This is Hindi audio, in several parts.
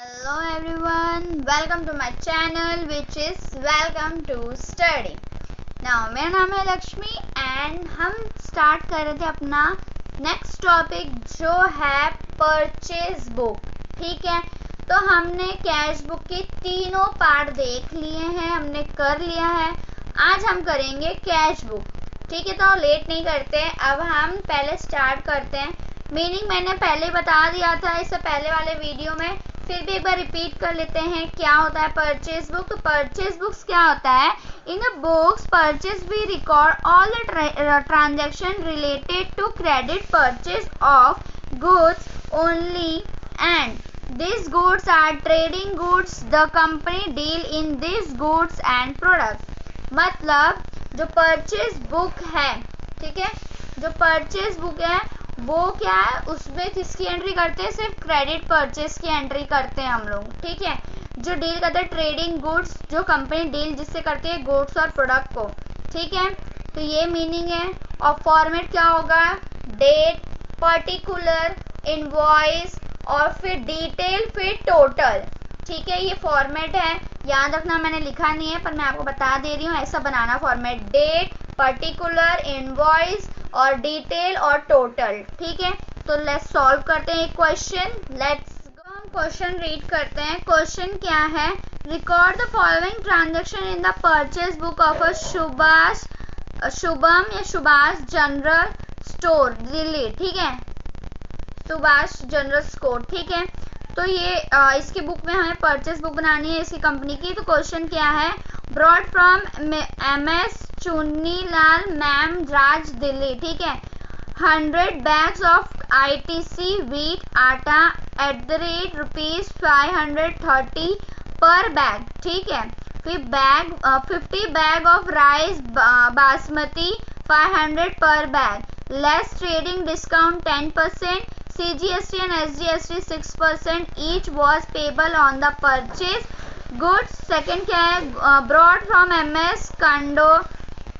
Hello everyone, welcome to my channel which is Welcome to Study. Now मेरा नाम है लक्ष्मी एंड हम स्टार्ट कर रहे थे अपना नेक्स्ट टॉपिक जो है परचेज बुक. ठीक है, तो हमने कैश बुक के तीनों पार्ट देख लिए हैं, हमने कर लिया है. आज हम करेंगे कैश बुक. ठीक है, तो लेट नहीं करते, अब हम पहले स्टार्ट करते हैं. मीनिंग मैंने पहले बता दिया था इससे पहले वाले वीडियो में, फिर भी एक बार रिपीट कर लेते हैं क्या होता है परचेज बुक. तो परचेज बुक्स क्या होता है, in the books purchase we record all the transaction related to credit purchase of goods only and these goods are trading goods. The company deal in these goods and products. मतलब जो परचेज बुक है, ठीक है, जो परचेज बुक है वो क्या है, उसमें किसकी एंट्री करते हैं, सिर्फ क्रेडिट परचेज की एंट्री करते हैं हम लोग. ठीक है, जो डील करते हैं ट्रेडिंग गुड्स, जो कंपनी डील जिससे करती है गुड्स और प्रोडक्ट को. ठीक है, तो ये मीनिंग है. और फॉर्मेट क्या होगा, डेट, पर्टिकुलर, इनवॉइस और फिर डिटेल, फिर टोटल. ठीक है, ये फॉर्मेट है, याद रखना मैंने लिखा नहीं है पर मैं आपको बता दे रही हूँ ऐसा बनाना फॉर्मेट. डेट, पर्टिकुलर, इनवॉइस और डिटेल और टोटल. ठीक है, तो लेट्स सॉल्व करते हैं एक क्वेश्चन. लेट्स गो, हम क्वेश्चन रीड करते हैं. क्वेश्चन क्या है, record the following transaction in the purchase book of a Shubham या सुभाष जनरल स्टोर दिल्ली. ठीक है, सुभाष जनरल स्टोर. ठीक है, तो ये इसकी बुक में हमें परचेज बुक बनानी है इसकी कंपनी की. तो क्वेश्चन क्या है, bought from MS Chunnilal Mem Raj Delhi. ठीक है, 100 bags of ITC wheat आटा ₹530 पर बैग. ठीक है, फिर 50 बैग ऑफ राइस बासमती 500 पर bag. Less trading discount 10%. CGST and SGST 6% each was payable on the purchase goods. Second क्या है, ब्रॉड फ्रॉम MS कंडो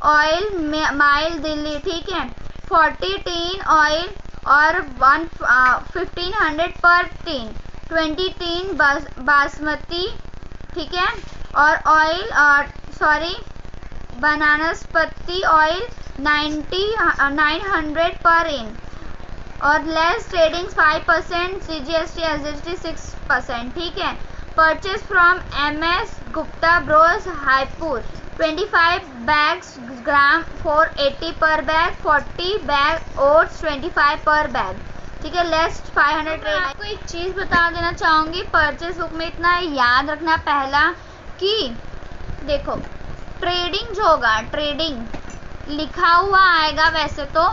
ऑयल माइल दिल्ली. ठीक है, 40 टीन ऑयल और 1500 पर टीन, 20 टीन बासमती. ठीक है, और ऑयल बनास्पति ऑयल 900 पर इन. और लेस ट्रेडिंग 5%, CGST SGST 6%. ठीक है, purchase from MS Gupta bros हाईपुर 25 bags gram 480 per bag, 40 bag oats 25 पर बैग. ठीक है, लेस 500 ट्रेड. आपको एक चीज बता देना चाहूंगी, परचेज बुक में इतना याद रखना पहला कि देखो ट्रेडिंग जो होगा, ट्रेडिंग लिखा हुआ आएगा वैसे तो,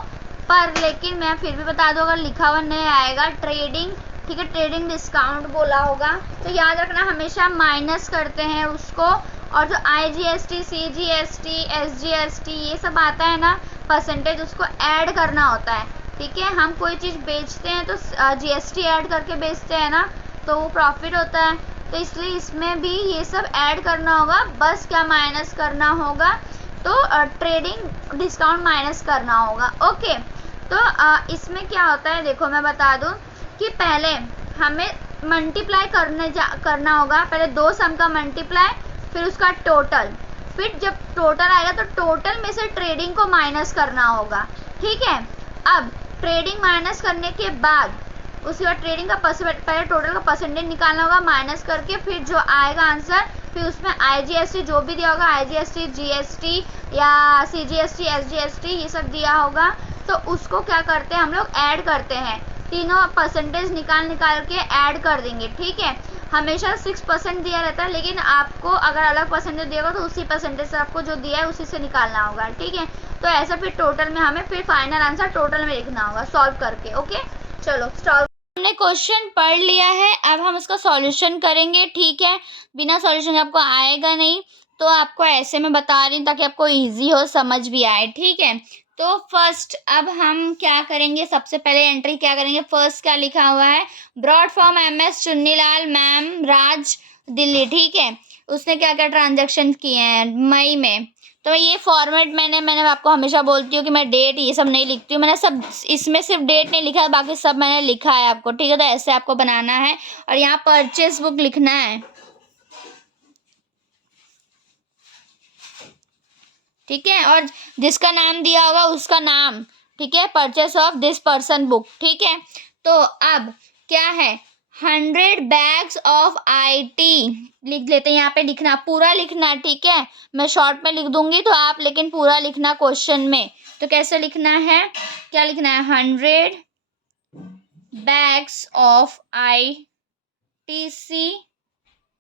पर लेकिन मैं फिर भी बता दूं अगर लिखा हुआ नहीं आएगा ट्रेडिंग. ठीक है, ट्रेडिंग डिस्काउंट बोला होगा तो याद रखना हमेशा माइनस करते हैं उसको. और जो IGST CGST SGST ये सब आता है ना परसेंटेज, उसको ऐड करना होता है. ठीक है, हम कोई चीज़ बेचते हैं तो GST ऐड करके बेचते हैं ना, तो वो प्रॉफिट होता है. तो इसलिए इसमें भी ये सब ऐड करना होगा, बस क्या माइनस करना होगा, तो ट्रेडिंग डिस्काउंट माइनस करना होगा. ओके, तो इसमें क्या होता है देखो मैं बता दूं कि पहले हमें मल्टीप्लाई करना होगा. पहले दो सम का मल्टीप्लाई, फिर उसका टोटल, फिर जब टोटल आएगा तो टोटल में से ट्रेडिंग को माइनस करना होगा. ठीक है, अब ट्रेडिंग माइनस करने के बाद उसके बाद ट्रेडिंग का पहले टोटल का परसेंटेज निकालना होगा माइनस करके, फिर जो आएगा आंसर, फिर उसमें IGST जो भी दिया होगा, IGST GST या CGST SGST ये सब दिया होगा, तो उसको क्या करते हैं हम लोग ऐड करते हैं. तीनों परसेंटेज निकाल के ऐड कर देंगे. ठीक है, हमेशा 6% दिया रहता है, लेकिन आपको अगर अलग परसेंटेज दिया होगा तो उसी परसेंटेज से आपको जो दिया है उसी से निकालना होगा. ठीक है, तो ऐसा फिर टोटल में हमें फिर फाइनल आंसर टोटल में लिखना होगा सॉल्व करके. ओके, चलो सॉल्व. हमने क्वेश्चन पढ़ लिया है, अब हम इसका सॉल्यूशन करेंगे. ठीक है, बिना सॉल्यूशन आपको आएगा नहीं, तो आपको ऐसे में बता रही हूँ ताकि आपको इजी हो, समझ भी आए. ठीक है, तो फर्स्ट अब हम क्या करेंगे, सबसे पहले एंट्री क्या करेंगे, फर्स्ट क्या लिखा हुआ है, bought from MS Chunnilal Mem Raj Delhi. ठीक है, उसने क्या क्या ट्रांजैक्शन किए हैं मई में, तो ये फॉर्मेट मैंने आपको हमेशा बोलती हूँ कि मैं डेट ये सब नहीं लिखती हूँ, मैंने सब इसमें सिर्फ डेट नहीं लिखा है, बाकी सब मैंने लिखा है आपको, ठीक है। तो ऐसे आपको बनाना है और यहाँ परचेस बुक लिखना है, ठीक है। और जिसका नाम दिया होगा उसका नाम, ठीक है, purchase of this person book, ठीक है। तो अब क्या है, 100 बैग्स ऑफ IT लिख लेते हैं। यहाँ पे लिखना, पूरा लिखना, ठीक है। मैं शॉर्ट में लिख दूंगी तो आप लेकिन पूरा लिखना क्वेश्चन में। तो कैसे लिखना है, क्या लिखना है, 100 bags of ITC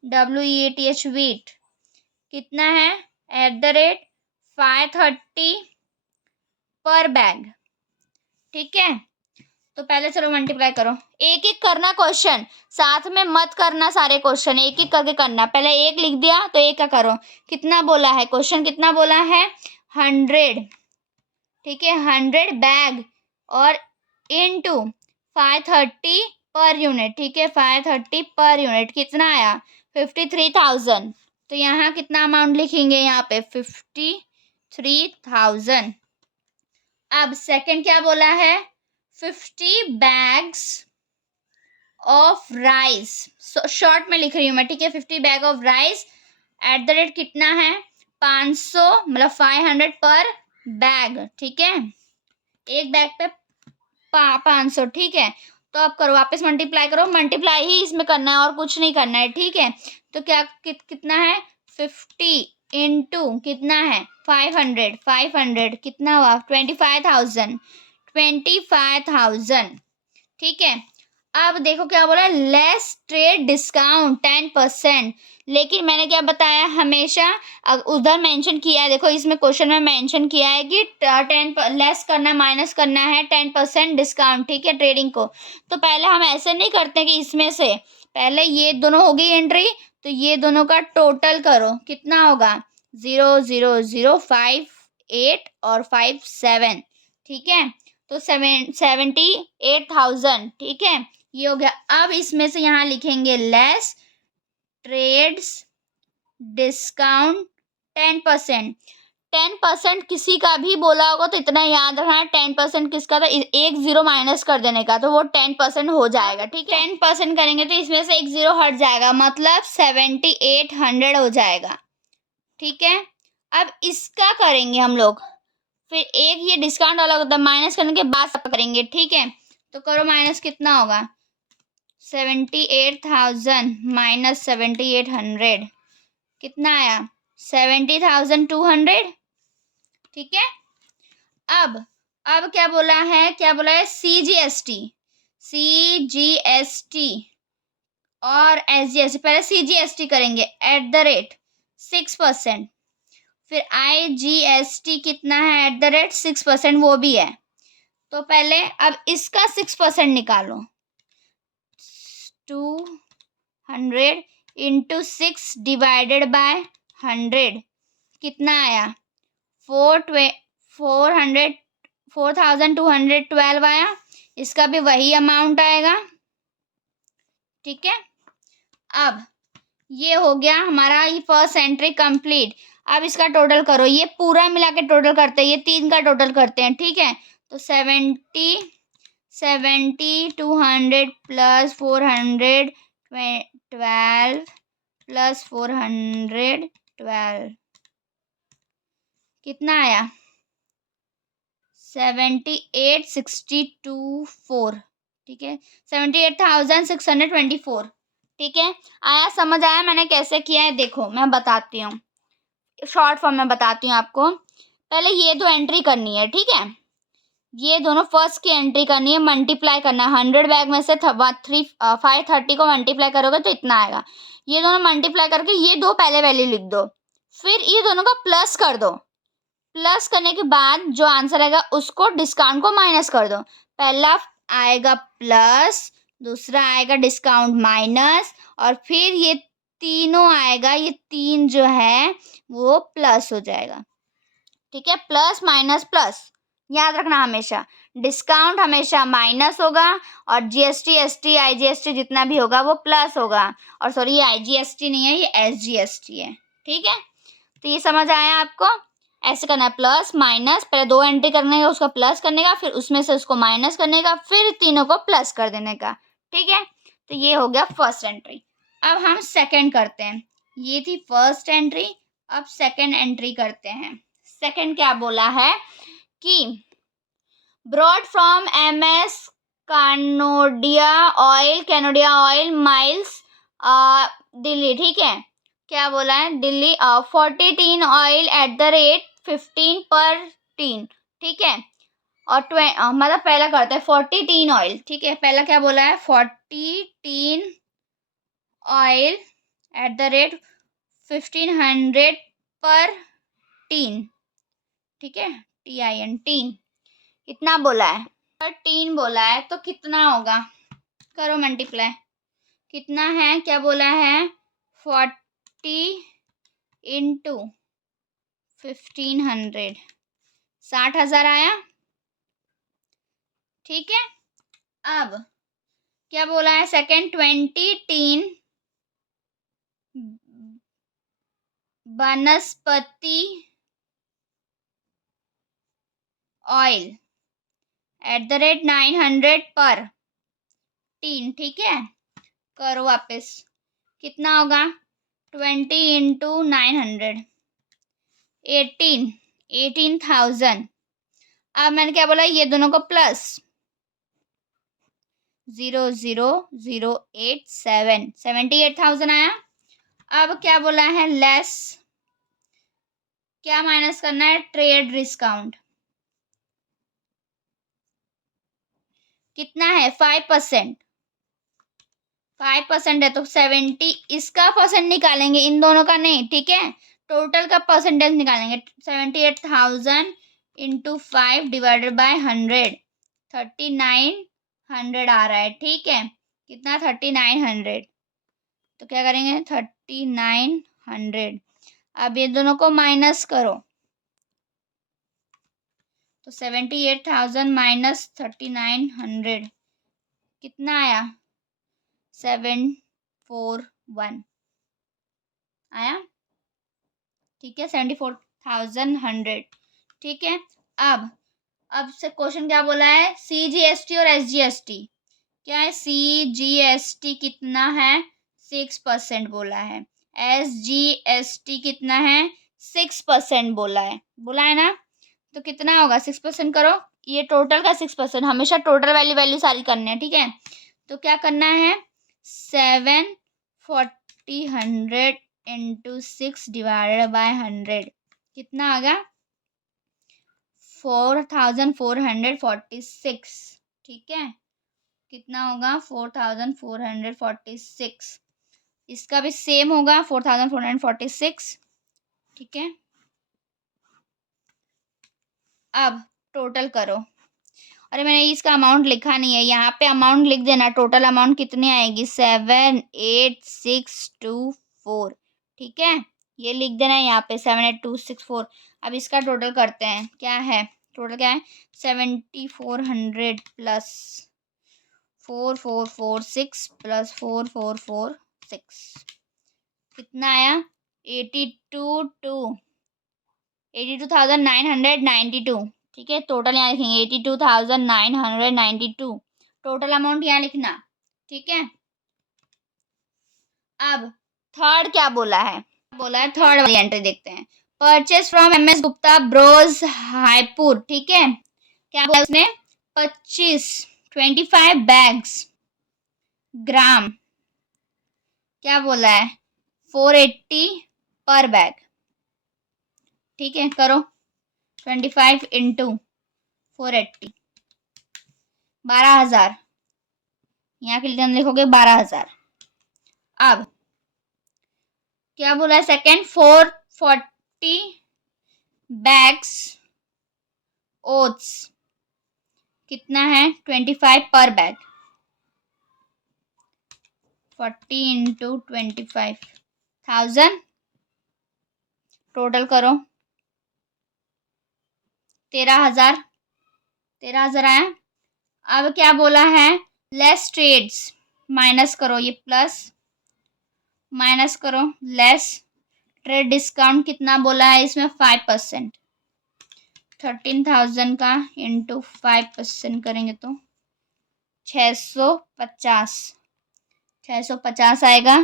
WEATH wheat कितना है, @530 पर बैग, ठीक है। तो पहले चलो मल्टीप्लाई करो, एक एक करना क्वेश्चन, साथ में मत करना सारे क्वेश्चन, एक एक करके करना। पहले एक लिख दिया तो एक का करो, कितना बोला है क्वेश्चन, कितना बोला है, 100, ठीक है, 100 बैग और इनटू 530 पर यूनिट, ठीक है, 530 पर यूनिट कितना आया, 53,000। तो यहाँ कितना अमाउंट लिखेंगे, यहाँ पे 53,000। अब सेकंड क्या बोला है, 50 बैग्स ऑफ राइस, शॉर्ट में लिख रही हूँ मैं, ठीक है, 50 बैग ऑफ राइस कितना है, 500 मतलब 500 पर बैग, ठीक है, एक बैग पे 500, ठीक है। तो अब करो, वापस मल्टीप्लाई करो, मल्टीप्लाई ही इसमें करना है और कुछ नहीं करना है, ठीक है। तो क्या कितना है, 50 इंटू कितना है, 500 कितना हुआ, 25,000, ठीक है। अब देखो क्या बोला, लेस ट्रेड डिस्काउंट 10%, लेकिन मैंने क्या बताया, हमेशा उधर मेंशन किया है, देखो इसमें क्वेश्चन में मेंशन किया है कि 10 लेस करना, माइनस करना है 10% डिस्काउंट, ठीक है, ट्रेडिंग को। तो पहले हम ऐसे नहीं करते कि इसमें से पहले ये दोनों होगी एंट्री, तो ये दोनों का टोटल करो, कितना होगा, 0,0,0,5,8 और 5,7, ठीक है। तो 78,000, ठीक है, ये हो गया। अब इसमें से यहाँ लिखेंगे लेस ट्रेड्स डिस्काउंट 10%। किसी का भी बोला होगा तो इतना याद रखना, 10% किसका था, एक जीरो माइनस कर देने का, तो वो 10% हो जाएगा, ठीक है। 10% करेंगे तो इसमें से एक जीरो हट जाएगा, मतलब 7,800 हो जाएगा, ठीक है। अब इसका करेंगे हम लोग, फिर एक ये डिस्काउंट वाला होता है, माइनस करने के बाद सब करेंगे, ठीक है। तो करो माइनस, कितना होगा, 78,000 माइनस 7,800 कितना आया, 70,200, ठीक है। अब क्या बोला है, CGST और SGST, पहले CGST करेंगे @6%, फिर IGST कितना है @6%, वो भी है। तो पहले अब इसका 6% निकालो, 200 इंटू 6 डिवाइडेड बाय 100 कितना आया, 4,212 आया, इसका भी वही अमाउंट आएगा, ठीक है। अब ये हो गया हमारा ये फर्स्ट एंट्री कंप्लीट। अब इसका टोटल करो, ये पूरा मिला के टोटल करते हैं, ये तीन का टोटल करते हैं, ठीक है। तो 200 प्लस 412 प्लस 412 कितना आया, 78,624, ठीक है, 78,624, ठीक है। आया, समझ आया मैंने कैसे किया है, देखो मैं बताती हूँ, शॉर्ट फॉर्म में बताती हूँ आपको। पहले ये दो एंट्री करनी है, ठीक है, ये दोनों फर्स्ट की एंट्री करनी है, मल्टीप्लाई करना है, 100 बैग में से 530 को मल्टीप्लाई करोगे तो इतना आएगा। ये दोनों मल्टीप्लाई करके ये दो पहले वैल्यू लिख दो, फिर ये दोनों का प्लस कर दो, प्लस करने के बाद जो आंसर आएगा उसको डिस्काउंट को माइनस कर दो, पहला आएगा प्लस, दूसरा आएगा डिस्काउंट माइनस, और फिर ये तीनों आएगा, ये तीन जो है वो प्लस हो जाएगा, ठीक है, प्लस माइनस प्लस, याद रखना हमेशा डिस्काउंट हमेशा माइनस होगा और GST ST IGST जितना भी होगा वो प्लस होगा, और सॉरी ये IGST नहीं है, ये SGST है, ठीक है। तो ये समझ आया आपको, ऐसे करना है, प्लस माइनस, पहले 2 एंट्री करने का, उसका प्लस करने का, फिर उसमें से उसको माइनस करने का, फिर तीनों को प्लस कर देने का। ठीक है, तो ये हो गया फर्स्ट एंट्री। अब हम सेकंड करते हैं। ये थी फर्स्ट एंट्री, अब सेकंड एंट्री करते हैं। सेकंड क्या बोला है कि bought from MS Kanodia oil mills Delhi. ठीक है, क्या बोला है, Delhi 40 tin oil at the rate 15 per tin. ठीक है, और मतलब पहला करते हैं 40 टीन ऑयल। ठीक है, पहला क्या बोला है, 40 tin oil at the rate 1500 पर टीन। ठीक है, TIN टीन, कितना बोला है, पर टीन बोला है, तो कितना होगा, करो मल्टीप्लाई, कितना है, क्या बोला है, 40 इंटू 1500, 60,000 आया। ठीक है, अब क्या बोला है सेकेंड, 20 टीन वनस्पति ऑयल एट द रेट 900 पर टीन। ठीक है, करो वापस, कितना होगा, 20 इंटू 900, 18,000। अब मैंने क्या बोला, ये दोनों को प्लस 0,0,087, 78,000 आया। अब क्या बोला है, लेस, क्या माइनस करना है, ट्रेड डिस्काउंट, कितना है, 5%, 5% है तो 70, इसका परसेंट निकालेंगे, इन दोनों का नहीं। ठीक है, टोटल का परसेंटेज निकालेंगे, 78,000 इंटू 5 डिवाइडेड बाय 100, 3900 आ रहा है। ठीक है, कितना, 3900, तो क्या करेंगे, 3900। अब ये दोनों को माइनस करो, तो 78,000 माइनस 3900 कितना आया, 741 आया। ठीक है, 74,100। ठीक है, अब से क्वेश्चन क्या बोला है, CGST और SGST क्या है, CGST कितना है, 6% बोला है, SGST कितना है, 6% बोला है ना, तो कितना होगा, 6% करो, ये टोटल का 6%, हमेशा टोटल वैल्यू सारी करनी है। ठीक है, तो क्या करना है, 740 100 इंटू 6 डिवाइडेड बाय 100, कितना आ गया, 4,446। ठीक है, कितना होगा, 4,446, इसका भी सेम होगा 4,446। ठीक है, अब टोटल करो, अरे मैंने इसका अमाउंट लिखा नहीं है, यहाँ पे अमाउंट लिख देना, टोटल अमाउंट कितनी आएगी, 78624। ठीक है, ये लिख देना है यहाँ पे 78264। अब इसका टोटल करते हैं, क्या है, टोटल क्या है, 7400 प्लस 4446 प्लस 4446, कितना आया, 82,992। ठीक है, टोटल यहाँ लिखेंगे 82,992, टोटल अमाउंट यहाँ लिखना। ठीक है, अब थर्ड क्या बोला है, थर्ड वाली एंट्री देखते हैं, purchase from MS Gupta bros हाईपुर। ठीक है, क्या बोला उसने, 25 बैग्स ग्राम, क्या बोला है, 480 पर बैग। ठीक है, करो 25 इंटू 480, 12,000, यहाँ के लिए लिखोगे 12,000। अब क्या बोला है सेकेंड, 440 बैग्स ओट्स, कितना है, 25 पर बैग, 40 इंटू 25,000, टोटल करो 13,000 आया। अब क्या बोला है, लेस ट्रेड्स, माइनस करो, ये प्लस माइनस करो, लेस ट्रेड डिस्काउंट कितना बोला है इसमें, 5%। 13,000 का इंटू 5% करेंगे तो 650 आएगा।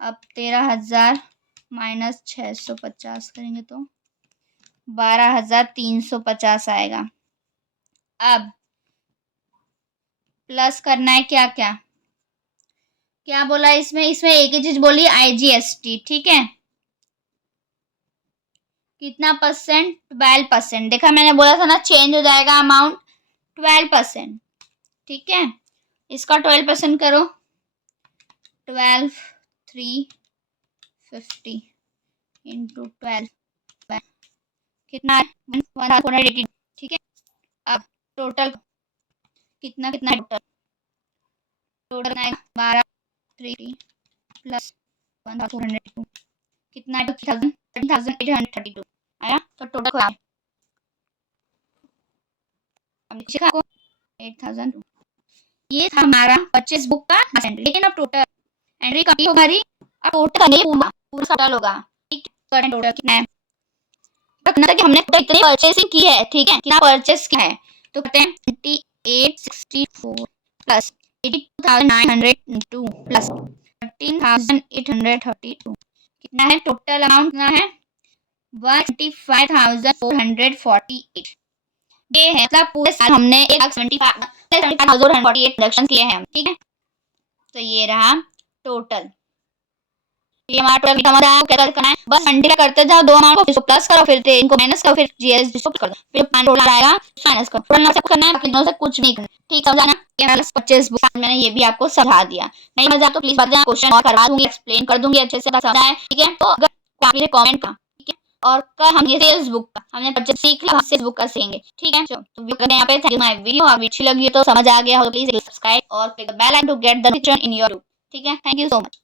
अब 13,000 माइनस 650 करेंगे तो 12,350 आएगा। अब प्लस करना है क्या क्या क्या बोला इसमें एक ही चीज बोली, IGST, ठीक है। कितना परसेंट? 12%। देखा मैंने बोला था ना चेंज हो जाएगा अमाउंट 12%, ठीक है। इसका 12% करो, 12,350 इंटू 12 कितना है? 1,480, ठीक है। अब टोटल कितना है टोटल? टोटल आएगा 12,3 प्लस 1,482 कितना है? 13,832 आया। तो टोटल क्या है? नीचे का 8,000। ये था हमारा परचेस बुक का एंट्री। लेकिन अब टोटल एंट्री कभी होगा हमारी? अब टोटल नहीं पूरा टोटल होगा, ठीक है। टोटल कितना है? रखना था कि हमने कितनी परचेसिंग की है, ठीक है, कितना परचेस किया है। तो कहते हैं 2864 प्लस 82,902 प्लस 13,832 कितना है? टोटल अमाउंट कितना है? 125,448। ये है मतलब पूरे साल हमने 1,75,448 ट्रांजेक्शन किए हैं, ठीक है। तो ये रहा टोटल। ये हमारा टोटल क्या करना है? बस घंटे करते जाओ, दो अमाउंट को फिर प्लस करो, फिर इनको माइनस करो, फिर जीएसटी को कर दो, फिर टोटल आएगा माइनस करो। टोटल से कुछ करना है, बाकी दोनों से कुछ नहीं करना, ठीक है। समझा ना? ये हमारा परचेस बुक मैंने ये भी आपको समझा दिया। नहीं समझा तो प्लीज बता, क्वेश्चन और करवा दूंगी, एक्सप्लेन कर दूंगी अच्छे से, समझा है, ठीक है। तो अगर आपके कमेंट का, ठीक है। और कल हम ये सेल्स बुक का हमने परचेस सीख लिया, सेल्स बुक का सीखेंगे, ठीक है। तो यहाँ पे थैंक यू माय वीडियो। आप अच्छी लगी तो समझ आ गया हो तो प्लीज सब्सक्राइब और click the bell icon to get the notification in your, ठीक है। Thank you so much.